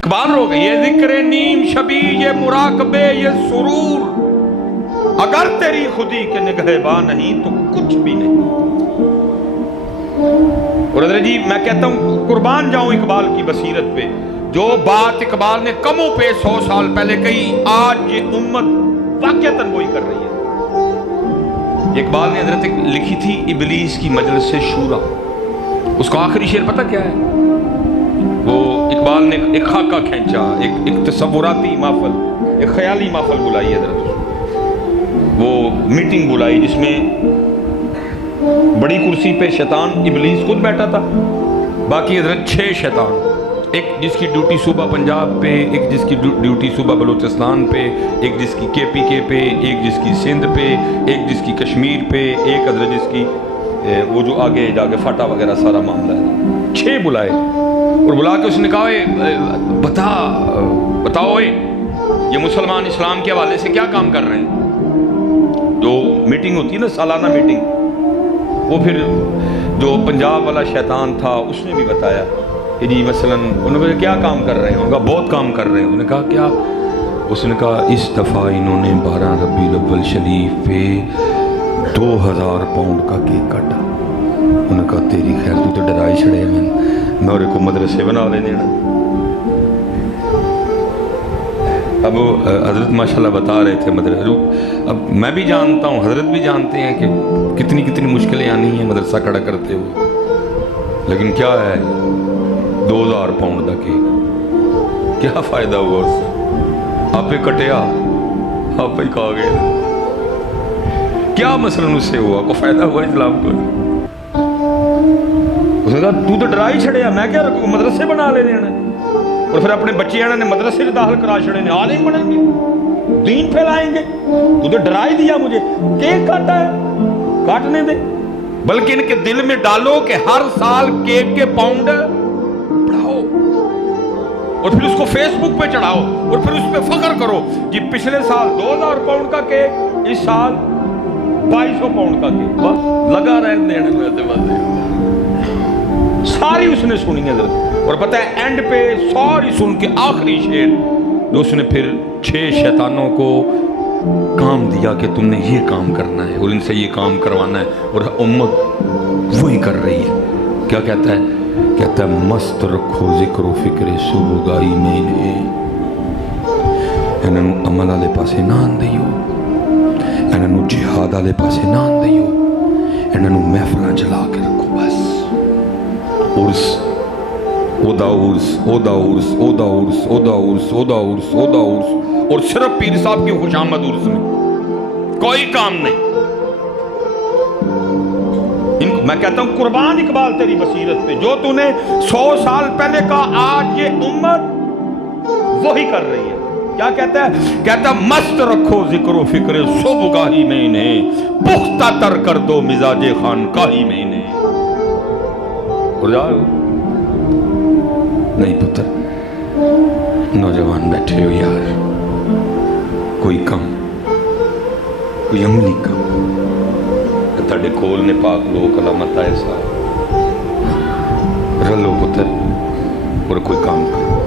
اقبال رو گئے یہ ذکر نیم شبی یہ مراقبے یہ سرور، اگر تیری خودی کے نگہباں نہیں تو کچھ بھی نہیں۔ اور حضرت جی میں کہتا ہوں قربان جاؤں اقبال کی بصیرت پہ، جو بات اقبال نے کموں پہ 100 سال پہلے کہی آج یہ امت واقعتاً وہی کر رہی ہے۔ اقبال نے حضرت لکھی تھی ابلیس کی مجلس شورا، اس کا آخری شعر پتہ کیا ہے؟ وہ اقبال نے ایک خاکہ کھینچا، ایک تصوراتی محفل، ایک خیالی محفل بلائی حضرت، وہ میٹنگ بلائی جس میں بڑی کرسی پہ شیطان ابلیس خود بیٹھا تھا، باقی حضرت 6 شیطان، ایک جس کی ڈیوٹی صوبہ پنجاب پہ، ایک جس کی ڈیوٹی صوبہ بلوچستان پہ، ایک جس کی KPK پہ، ایک جس کی سندھ پہ، ایک جس کی کشمیر پہ، ایک حضرت جس کی وہ جو آگے جا کے فاٹا وغیرہ سارا معاملہ ہے۔ 6 بلائے اور بلا کے اس نے کہا بتاؤ یہ مسلمان اسلام کے حوالے سے کیا کام کر رہے ہیں؟ جو میٹنگ ہوتی ہے نا سالانہ میٹنگ، وہ پھر جو پنجاب والا شیطان تھا اس نے بھی بتایا کہ جی مثلاً انہوں نے کیا کام کر رہے ہیں، انہوں نے کہا بہت کام کر رہے ہیں، انہوں نے کہا کیا؟ اس نے کہا اس دفعہ انہوں نے 12 ربیع الاول شریف پہ 2000 پاؤنڈ کا کیک کاٹا۔ انہوں نے کہا تیری خیر تو ڈرائی چھڑے میں اور کو مدرسے بنا لے دینا۔ اب حضرت ماشاءاللہ بتا رہے تھے مدرسہ، اب میں بھی جانتا ہوں حضرت بھی جانتے ہیں کہ کتنی مشکلیں آنی ہیں مدرسہ کھڑا کرتے ہوئے، لیکن کیا ہے 2000 پاؤنڈ کا کیک، کیا فائدہ ہوا اس سے؟ آپ ہی کٹیا، آپ ہی کھا گئے، کیا مثلاً اس سے ہوا؟ کوئی فائدہ ہوا اسلام کو؟ اس نے کہا تو تو ڈرائی چھڑیا، میں کیا رکھوں، مدرسے بنا لے دینا، اور پھر اپنے بچے نے مدرسے میں داخل کرا چھڑے نے، عالم بنیں گے، دین پھیلائیں گے، تو تو ڈرائی دیا مجھے، کیک کاٹا ہے، کاٹنے دے، بلکہ ان کے دل میں ڈالو کہ ہر سال کیک کے پاؤنڈ بڑھاؤ، اور پھر اس کو فیس بک پہ چڑھاؤ، اور پھر اس پہ فخر کرو جی پچھلے سال 2000 پاؤنڈ کا کیک، اس سال 2200 پاؤنڈ کا کیک، بس لگا رہے دینے میں ساری اس نے سنی حضرت، اور پتہ ہے اینڈ پہ ساری سن کے آخری شعر جو اس نے پھر 6 شیطانوں کو کام دیا کہ تم نے یہ کام کرنا ہے اور ان سے یہ کام کروانا ہے، اور امت وہی کر رہی ہے۔ کیا کہتا ہے؟ کہتا ہے مست رکھو ذکر و فکر صبح گائی میں نے، انہوں عمل والے پاسے نہ آندیو، انہوں جہاد والے پاسے نہ آندیو، انہوں محفلاں چلا کے رکھو بس، عرس اودا عرس اودا عرس اودا عرس اودا عرس اودا عرس اودا عرس، اور صرف پیر صاحب کی خوش آمد عرس میں، کوئی کام نہیں۔ میں کہتا ہوں قربان اقبال تیری بصیرت پہ، جو تو نے 100 سال پہلے کہا آج یہ امت وہی کر رہی ہے۔ کیا کہتا ہے؟ کہتا ہے مست رکھو ذکر و فکر صبح گاہی میں انہیں، پختہ تر کر دو مزاج خانقاہی میں انہیں۔ اور جاؤ نہیں پتر، نوجوان بیٹھے ہو یار، کوئی کم، کوئی عملی کم تھے کول نے پاک لوگ علامت ایسا رلو پتر اور کوئی کام کرو۔